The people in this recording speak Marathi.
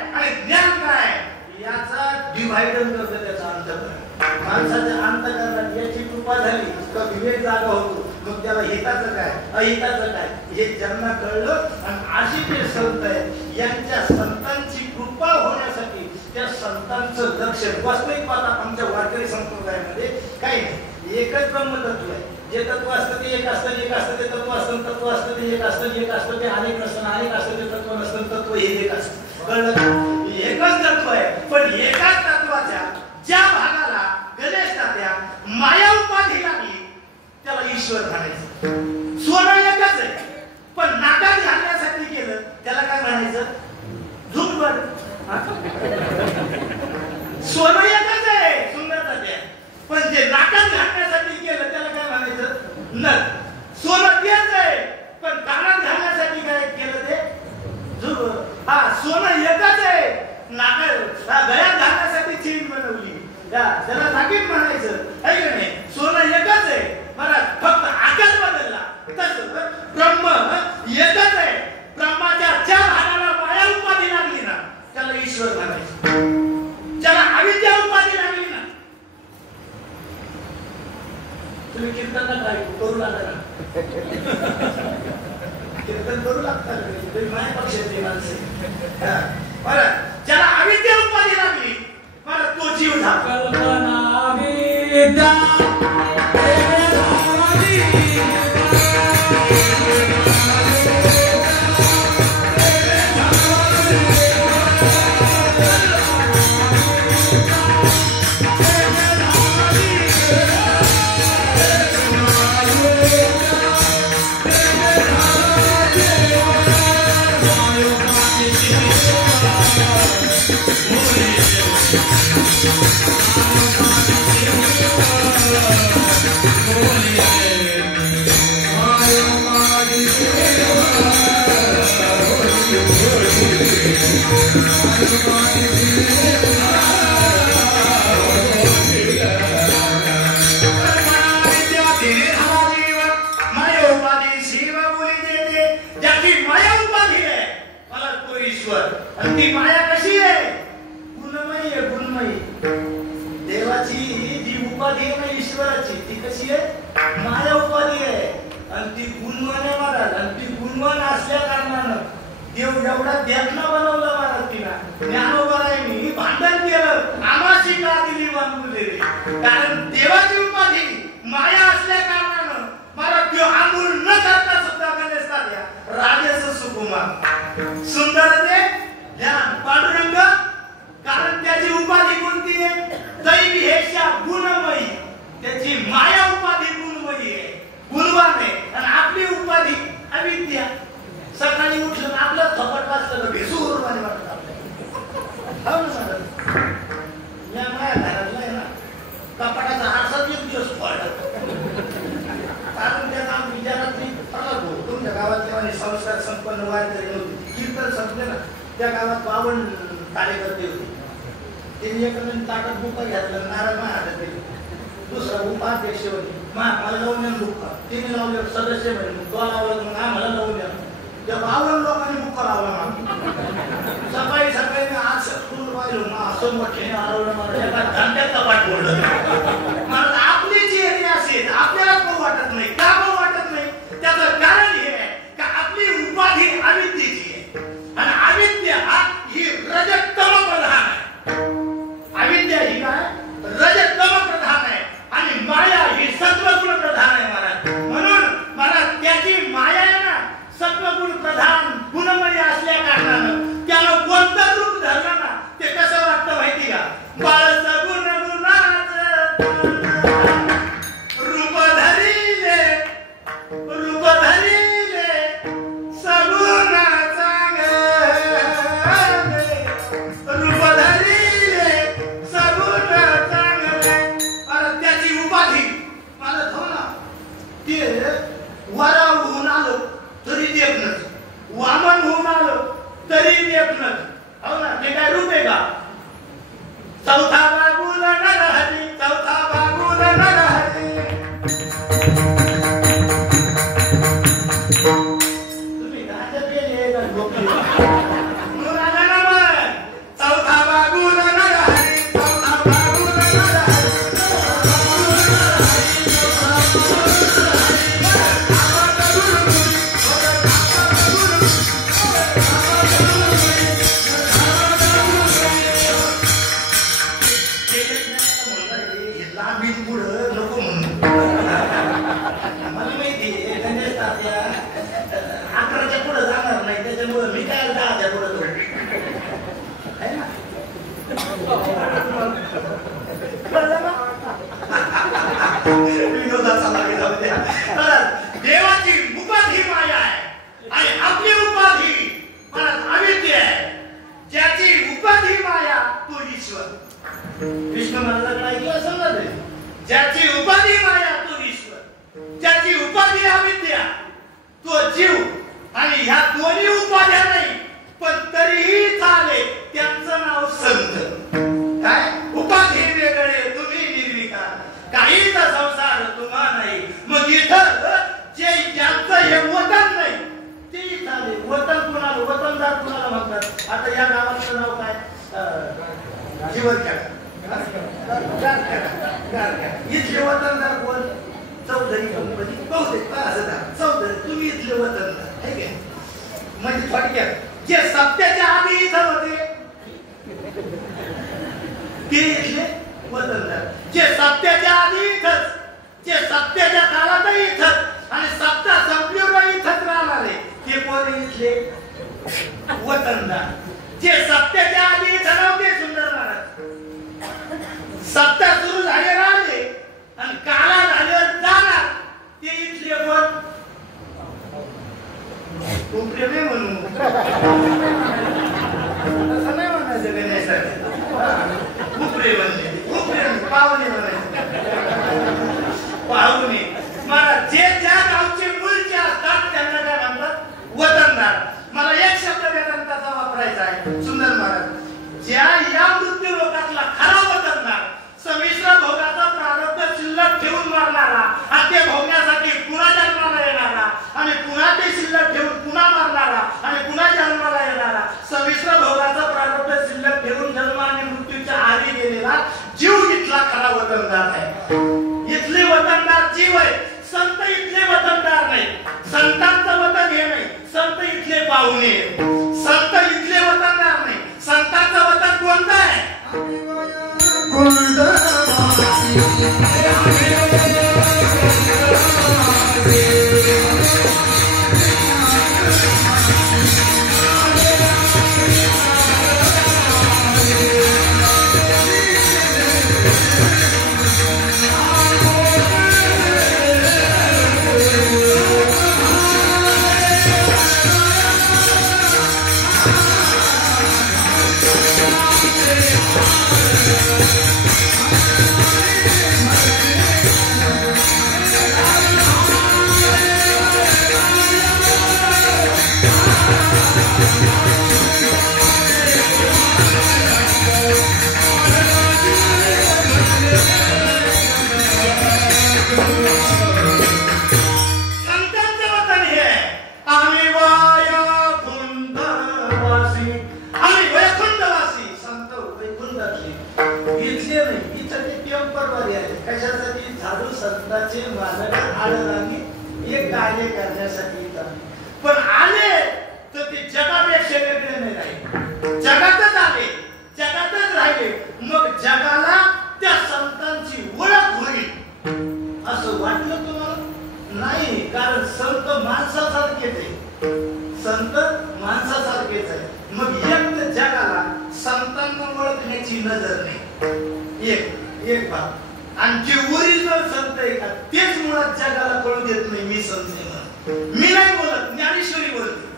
आणि ज्ञान काय याचा डिव्हायडर करतो त्याचा अंतःकरण. माणसाच्या अंतःकरणात याची कृपा झाली तर विवेक जागा होतो. मग त्याला हिताचं काय अहिताचं काय हे ज्यांना कळलं आणि अशी जे संत आहेत यांच्या संतांची कृपा होण्यासाठी त्या संतांचं लक्ष वास्तविक पाहता आमच्या वारकरी संप्रदायामध्ये काही नाही. एकच ब्रह्मतत्व आहे. जे तत्व असतं ते एक असतं, एक असतं ते तत्व असतं, तत्व असतं ते एक असतं, एक असतं ते अनेक नसतं, अनेक असतं ते तत्व नसतं, तत्व हे एक असतं. कळलं का? एकच तत्व आहे. पण एकाच तत्वाच्या ज्या भागाला गणेश तात्या माया उपाधी लागली त्याला ईश्वर म्हणायचं. सोनं एकच आहे पण नाकात घालण्यासाठी केलं त्याला काय म्हणायचं? झुंबर. सोनं एकच आहे सुंदर तात्या पण जे नाकात घालण्यासाठी केलं त्याला काय म्हणायचं? नथ. सोनं तेच आहे पण कानात घालण्यासाठी काय केलं ते? झुंबर. हा सोनं एकच आहे नाकात गळ्यात घालण्यासाठी चेन बनवली त्याला नाकीत म्हणायचं आहे की नाही? सोनं एकच आहे मला फक्त आकार बदलला. तसं ब्रह्म एकच आहे. ब्रह्माच्या ज्या भागाला माया उपाधी लागली ना त्याला ईश्वर म्हणायचं. ज्याला अविद्या उपाधी लागली ना तुम्ही कीर्तन काय करू लागला ना कीर्तन करू लागता तुम्ही माया पक्षाचे माणसे. बरं ज्याला अविद्या उपाधी लागली मला तो जीव झाला. कल्पना विद्या ती माया कशी आहे? गुणमयी आहे. गुणमयी. देवाची जी उपाधी आहे ना ईश्वराची ती कशी आहे? माया उपाधी आहे आणि ती गुणवान आहे महाराज. आणि ती गुणवान असल्या कारणानं देव एवढा ध्यान बनवलं महाराज तिला. ज्ञानोबरायांनी भांडण केलं आमाशी का दिली वांगुले कारण देवाची उपाधी माया असल्या कारणानं महाराज देव आंघोळ न करता सुद्धा गणेश तात्या राजेश सुकुमार सुंदर ते ध्यान पांडुरंग कारण त्याची उपाधी कोणती आहे? दैवी हेशा गुणमयी. त्याची माया उपाधी गुणमयी आहे गुणवान आहे आणि आपली उपाधी अविद्या. सकाळी उठलं आपलं थपट वाजलं भेसूर वाणी वाटतं आपल्याला. हो ना या माया घरातला आहे ना कपाटाचा आरसाच एक दिवस पडला कारण त्याचा विचारात मी तुमच्या गावात जेव्हा संस्कार संपन्न वारकरी नव्हते कीर्तन संपले ना त्या गावात 52 कार्यकर्ते होते. त्यांनी एखाद्या ताटात बुक्का घेतलं नारायण महाराज दिले. दुसरा उपाध्यक्ष होते मला लावून द्या बुक्का. तिने लावले सदस्य म्हणे तो लावला मग आम्हाला लावून द्या. त्या 52 लोकांनी बुक्का लावला. सकाळी सकाळी मी आज स्कूल पाहिलं ना असं मोठे आरवलं मला एका धंद्यात कपाट बोललं. मला आपली जी एरिया असेल आपल्याला पाहू वाटत नाही. का पाहू वाटत नाही? त्याचं कारण हे आहे का आपली उपाधी अविद्येची आहे आणि अविद्या ही रजतम प्रधान आहे. अविद्या ही काय रजतम प्रधान आहे आणि माया ही सत्वगुण प्रधान आहे महाराज. म्हणून मला त्याची माया आहे ना सत्वगुण प्रधान गुणमय असल्या कारणानं त्याला कोणतं रूप धरलं ना ते कसं वाटतं माहिती का? बाळ सगुण गुणाचं रूप धरिले सगुण वराहून आलो तरी देखणं वामन होऊन आलो तरी देखणं. हो ना ते काय रूप आहे का? चौथा बाबूला नरहरी चौथा बाबूला नरहरी. तुम्ही गाजर केले का? ईश्वर. विष्णू महाराजांना ऐकलं असं ना ते, ज्याची उपाधी माया तो ईश्वर, ज्याची उपाधी अविद्या तो जीव. आणि ह्या दोन्ही उपाध्या नाही पण तरीही चाले त्यांचं नाव संत. काय उपाधी वेगळे तुम्ही निर्विकार, काहीचा संसार तुम्हा नाही. मग इथं जे ज्यांचं हे वतन नाही ते चाले. वतन कुणाला, वतनदार कुणाला म्हणतात. आता या गावाचं नाव काय? जीवनखेडा. इथले वतनदार कोण? चौधरी कंपनी बहुतेक चौधरी. तुम्ही इथले वतनदार आहे का? म्हणजे थोडक्यात जे सत्याच्या आधी इथं होते ते इथले वतनदार. जे सत्याच्या आधी इथंच, जे सत्याच्या काळातही इथंच आणि सत्ता संपल्यावर इथंच राहणारे ते कोण? इथले वतनदार. जे सत्याच्या आधी इथं नव्हते सुंदर महाराज, सत्ता सुरू झाले राहिले आणि काला झाल्यावर जाणार ते इथले कोण? उपरे नाही म्हणू, असं नाही म्हणायचं गणेशाचं. उपरे म्हणले, उपरे पाहुणे म्हणायचे. पाहुणे मला जे ज्या गावचे मूळचे असतात त्यांना काय म्हणतात? वतनदार. मला एक शब्द वेदांताचा वापरायचा आहे सुंदर महाराज. ज्या या मृत्यू लोकातला खरा वतनदार, संमिश्र भोगाचा प्रारब्ध शिल्लक ठेवून मारणारा आणि ते भोगण्यासाठी पुन्हा जन्माला येणारा आणि पुन्हा ते शिल्लक ठेवून पुन्हा मारणारा आणि पुन्हा जन्माला येणारा, संमिश्र भोगाचा प्रारब्ध शिल्लक ठेवून जन्म आणि मृत्यूच्या आधी गेलेला जीव इथला खरा वतनदार आहे. इथले वतनदार जीव आहे. संत इथले वतनदार नाही. संतांचं वतन हे नाही, संत इथले पाहुणे. संत इथले वतनदार नाही, संतांचं वतन कोणतं आहे? पण आले तर ते जगापेक्षा वेगळे नाही राहिले. जगातच आले, जगातच राहिले. मग जगाला त्या संतांची ओळख होईल असं वाटलं तुम्हाला? नाही, कारण संत माणसासारखेच आहे. संत माणसासारखेच आहे. मग एक तर जगाला संतांना ओळखण्याची नजर नाही. एक बात. आणि जे ओरिजिनल संत आहे का तेच मुळात जगाला कळू देत नाही मी संत आहे म्हणून. मी नाही बोलत, ज्ञानेश्वरी बोलते.